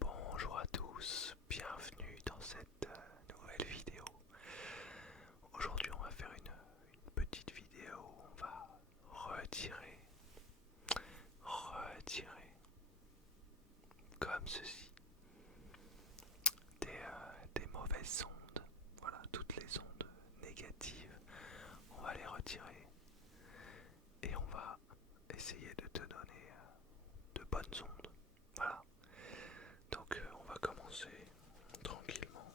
bonjour à tous, bienvenue dans cette nouvelle vidéo. Aujourd'hui on va faire une petite vidéo où on va retirer comme ceci des mauvaises ondes. Voilà, toutes les ondes négatives, on va les retirer et on va essayer de te donner de bonnes ondes. Voilà. Donc on va commencer tranquillement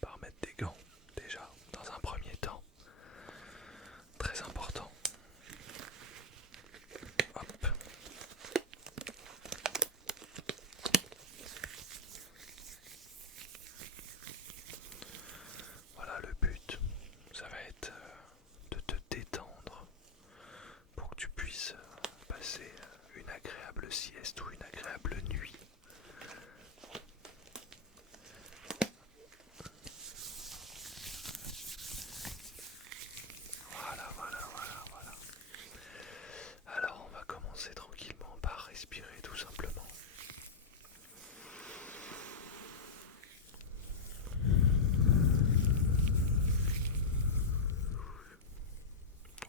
par mettre des gants déjà dans un premier temps. Très important. Hop. Voilà, le but, ça va être de te détendre pour que tu puisses passer une agréable sieste ou une agréable nuit. Voilà. Alors on va commencer tranquillement par respirer tout simplement.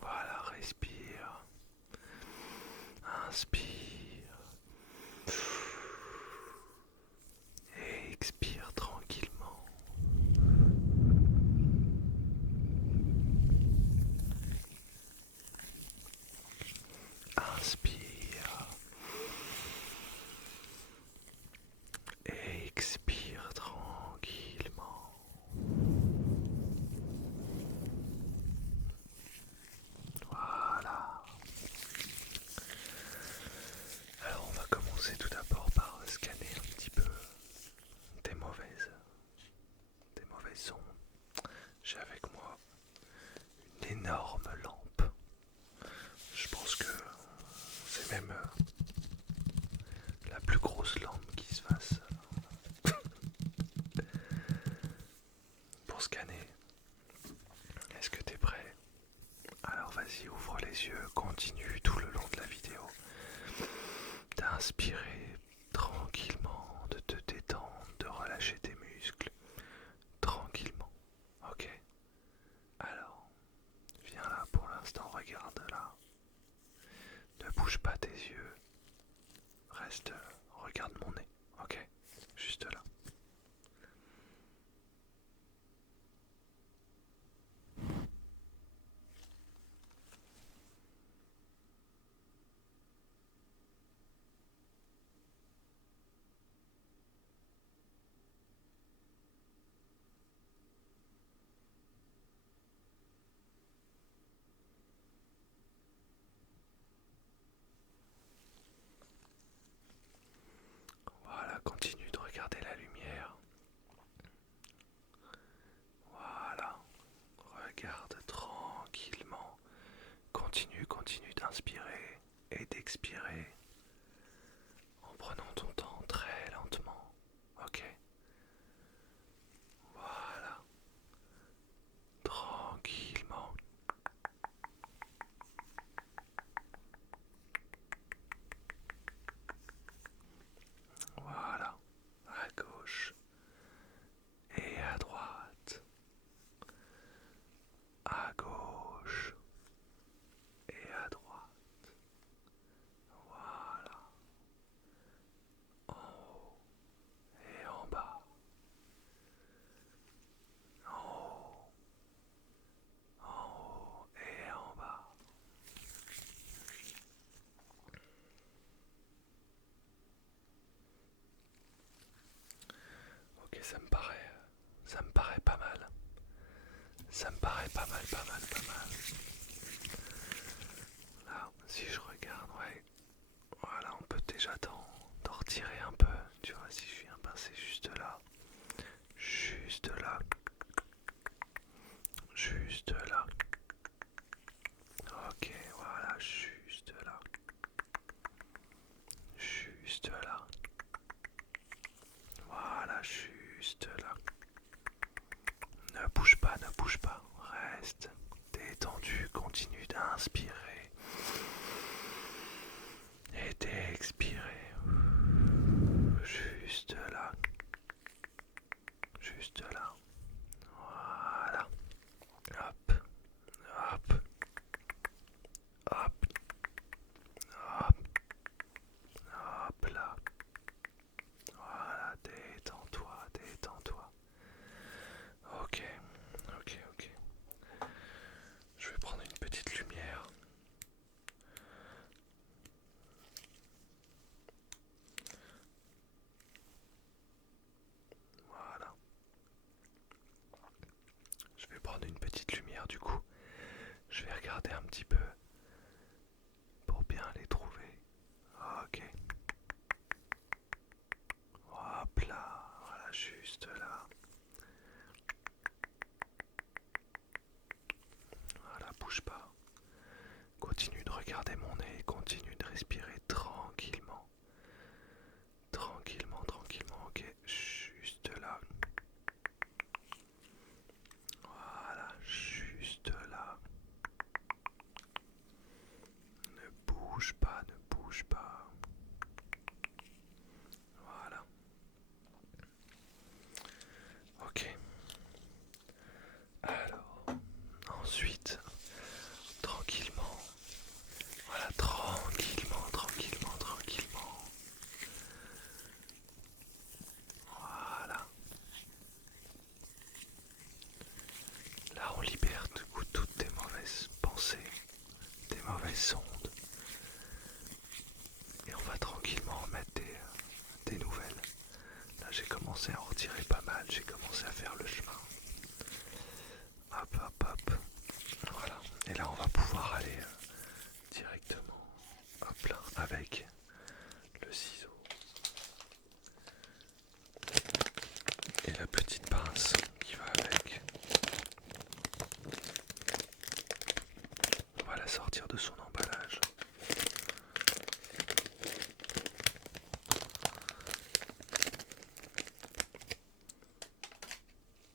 Voilà, respire, inspire et expire tranquillement. Inspire et expire tranquillement. Voilà. Alors on va commencer tout d'abord par scanner un petit peu des mauvaises ondes. J'ai avec moi une énorme lampe. Je pense que c'est même la plus grosse lampe qui se fasse pour scanner. Est-ce que tu es prêt? Alors vas-y, ouvre les yeux, continue tout le long de la vidéo d'inspirer tranquillement, de te détendre, de relâcher tes muscles tranquillement. Ok? Alors, viens là pour l'instant, regarde là. Ne bouge pas tes yeux. Reste, regarde mon nez. Ok? Juste là. Voilà, continue de regarder la lumière. Voilà, regarde tranquillement. Continue d'inspirer et d'expirer en prenant ton temps très lentement. Ok? Voilà, tranquillement. Voilà, à gauche et à droite. À gauche et à droite. Voilà, en haut et en bas. En haut et en bas. Ok, ça me paraît pas mal. Ça me paraît pas mal. Là, si je regarde, ouais, voilà, on peut déjà t'en retirer un peu. Tu vois, si je viens pincer juste là, juste là, juste là. Ok, voilà, juste là, juste là. Voilà, juste là. Ne bouge pas, reste détendu, continue d'inspirer et d'expirer. j'ai commencé à faire le chemin. Hop, hop, hop. Voilà. Et là, on va pouvoir aller directement, hop là, avec le ciseau et la petite pince qui va avec. On va la sortir de son emballage.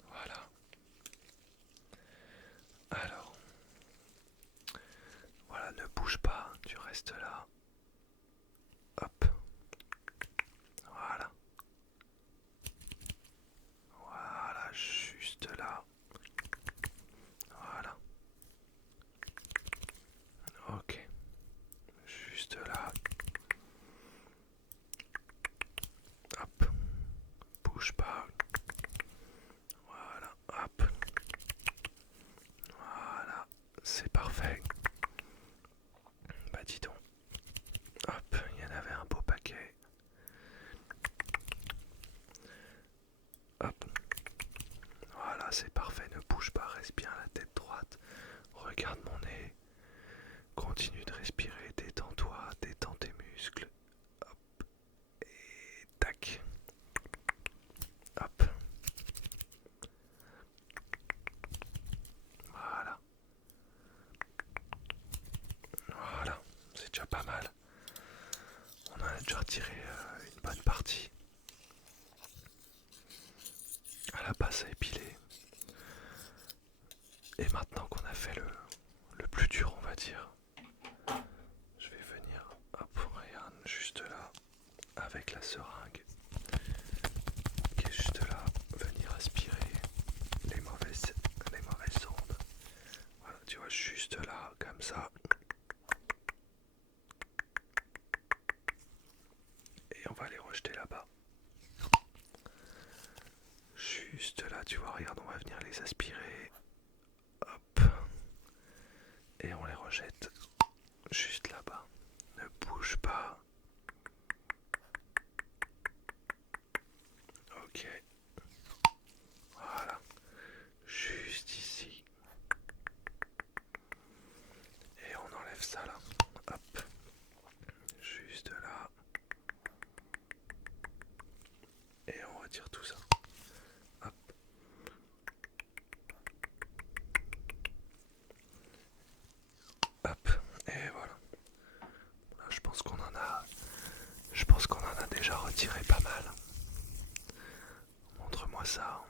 Voilà. Alors, voilà, ne bouge pas, tu restes là. Hop. Voilà. Voilà, juste là. Voilà. Ok. Juste là. Hop. Bouge pas. Voilà. Hop. Voilà. C'est parfait. Bah dis donc. Hop. Il y en avait un beau paquet. Hop. Voilà, c'est parfait. Ne bouge pas. Reste bien la tête droite. Regarde mon nez. Continue de respirer. Détends-toi. Détends tes muscles. Hop. Et tac. Hop. Voilà. Voilà. C'est déjà pas mal. On en a déjà retiré une bonne partie. À la base à épiler. Et maintenant qu'on a fait le plus dur, on va dire, je vais venir, hop, regarde, juste là, avec la seringue, qui est juste là, venir aspirer les mauvaises ondes. Voilà, tu vois, juste là, comme ça. Et on va les rejeter là-bas. Juste là, tu vois, regarde, on va venir les aspirer. Hop. Et on les rejette juste là-bas. Ne bouge pas. Ok. Voilà. Juste ici. Et on enlève ça là. Hop. Juste là. Et on retire tout ça. Hop. Hop. Et voilà. Là, je pense qu'on en a déjà retiré pas mal. Montre-moi ça.